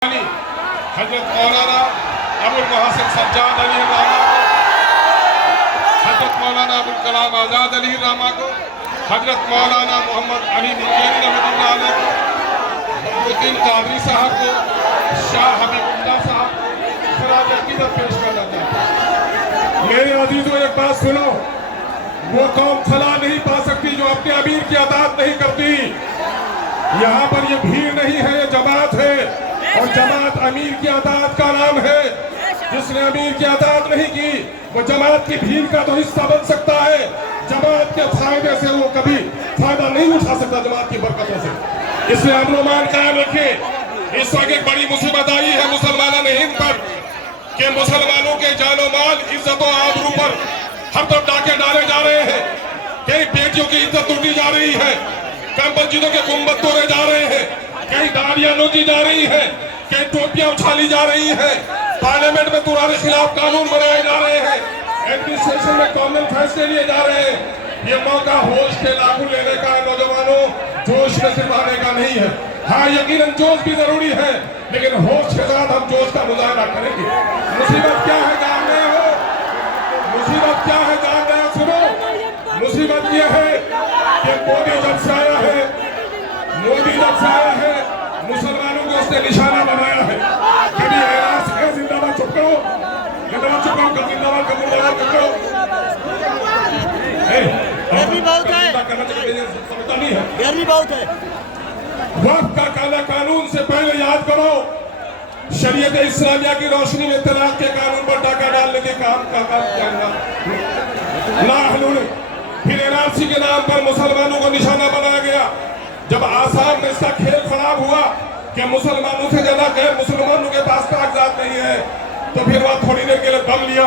हजरत मौलाना अबुल मोहसिन सज्जाद अली रामा को, हजरत मौलाना अबुल कलाम आज़ाद अली रामा को, हजरत मौलाना मोहम्मद अली निंगेरी रहमतुल्लाह को, मुद्दीन कादरी साहब को, शाह हबीबुल्लाह साहब को खराज अकीदत पेश करना चाहता हूं। मेरे अजीजों, एक बात सुनो, वो कौम फला नहीं पा सकती जो अपने अमीर की अताअत नहीं करती। यहाँ पर ये भीड़ नहीं है, ये जमात है, और जमात अमीर की अताअत का नाम है। जिसने अमीर की अताअत नहीं की वो जमात की भीड़ का तो हिस्सा बन सकता है, जमात के फायदे से वो कभी फायदा नहीं उठा सकता, जमात की बरकतों से। इसलिए अमन और अमान कायम रखें। इस वक्त एक बड़ी मुसीबत आई है मुसलमानों हिंद पर कि मुसलमानों के जानो माल, इज्जत और आबरू पर हर तरफ डाके डाले जा रहे हैं। कई बेटियों की इज्जत लूटी जा रही है, कई मस्जिदों के गुंबद तोड़े जा रहे हैं, कई दाढ़ियां नोची जा रही है, कई टोपियां उछाली जा रही है, पार्लियामेंट में तुम्हारे खिलाफ कानून बनाए जा रहे हैं, एडमिनिस्ट्रेशन में कॉमन फैसले लिए जा रहे हैं। ये मौका होश के लागू लेने का है नौजवानों, जोश में सिर्फ आने का नहीं है। हाँ, यकीनन जोश भी जरूरी है, लेकिन होश के साथ हम जोश का मुजाहरा करेंगे। मुसीबत क्या है जान रहे हो? मुसीबत क्या है जान रहे हो? सुनो, मुसीबत यह है कि मोदी जब से आया है, मोदी जब से आया है, मुसलमानों को उसने निशाना बनाया है। कभी ऐलान है जिंदाबाद, चुप करो, जिंदाबाद चुप करो, कभी जिंदाबाद, कभी जिंदाबाद चुप करो। गर्मी बहुत है, समझता नहीं है, गर्मी बहुत है। वक्त का काला कानून से पहले याद करो, शरीयत इस्लामिया की रोशनी में तलाक के कानून पर डाका डालने के काम किया गया। फिर एनआरसी के नाम पर मुसलमानों को निशाना बनाया गया। जब आसाम में इसका खेल खराब हुआ कि मुसलमानों से ज्यादा गैर मुसलमानों के पास कागजात नहीं है, तो फिर वह थोड़ी देर के लिए दम लिया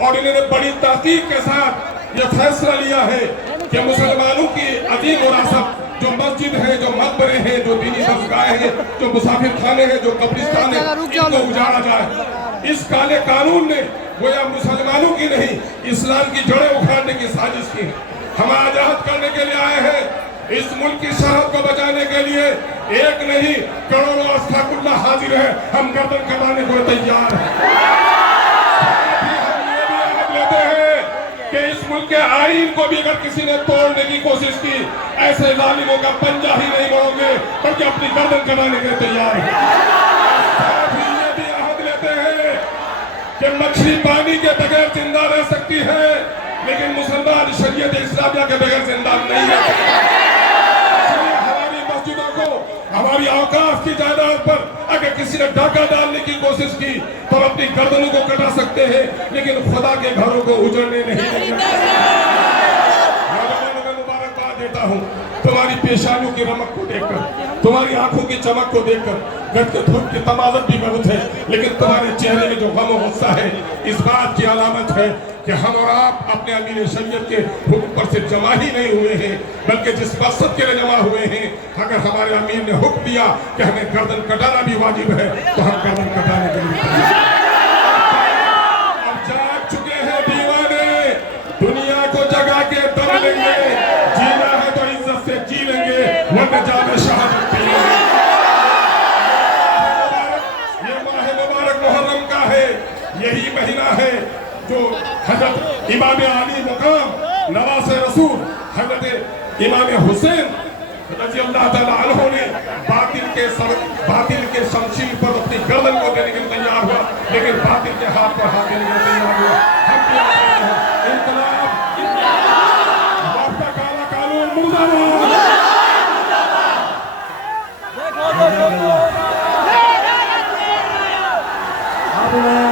और इन्होंने बड़ी तहकीक के साथ ये फैसला लिया है कि मुसलमानों की अजीम विरासत, जो मस्जिद है, जो मकबरे हैं, जो दीनी दरगाह है, जो मुसाफिर खाने हैं, जो कब्रिस्तान है, इनको उजाड़ा जाए। इस काले कानून ने गोया मुसलमानों की नहीं, इस्लाम की जड़ें उखाड़ने की साजिश की। हम आजाद करने के लिए आए हैं, इस मुल्क की सरहद को बचाने के लिए एक नहीं करोड़ों अस्तगफिरुल्लाह हाजिर है। हम गर्दन कटाने को तैयार हैं। हम ये भी याद लेते हैं कि इस मुल्क के आईन को भी अगर किसी ने तोड़ने की कोशिश की, ऐसे जालिमों का पंजा ही नहीं मोड़ोगे, बल्कि अपनी गर्दन कटाने के लिए तैयार हैं। ये भी याद लेते हैं कि मछली पानी के बगैर जिंदा रह सकती है, लेकिन मुसलमान शरीयत इस्लामिया के बगैर जिंदा नहीं रह सकते। हमारी मस्जिदों को, हमारी औकाफ की जायदाद पर अगर किसी ने डाका डालने की कोशिश की तो अपनी गर्दनों को कटा सकते हैं, लेकिन खुदा के घरों को उजड़ने नहीं देंगे। मैं मुबारकबाद देता हूँ तुम्हारी पेशानियों की रमक को देखकर, तुम्हारी आंखों की चमक को देखकर। गट के धूप की तमाज़त भी बहुत है, लेकिन तुम्हारे चेहरे में जो गम और गुस्सा है, इस बात की अलामत है कि हम और आप अपने अमीर शरीयत के हुक्म पर से जमा ही नहीं हुए हैं, बल्कि जिस मकसद के लिए जमा हुए हैं। अगर हमारे अमीर ने हुक्म दिया कि हमें गर्दन कटाना भी वाजिब है, तो हम गर्दन कटाने के लिए अब जाग चुके हैं दीवाने, दुनिया को जगा के दम लेंगे। जीना है तो इज्जत से जी लेंगे, वरना जाने शहादत पिएंगे। ये माह मुबारक मुहर्रम का है, यही महीना है जो हजरत इमाम आली मुकाम नवासे रसूल हजरत इमाम हुसैन रज़ी अल्लाह ताला अन्हु ने बातिल के शमशीर पर अपनी गर्दन को देने के लिए तैयार हुआ, लेकिन बातिल के हाथ पर हाथ देने के लिए तैयार हुआ। हम क्या कहते हैं? इनकलाब, वक्त का काला कानून मुर्दाबाद। देखो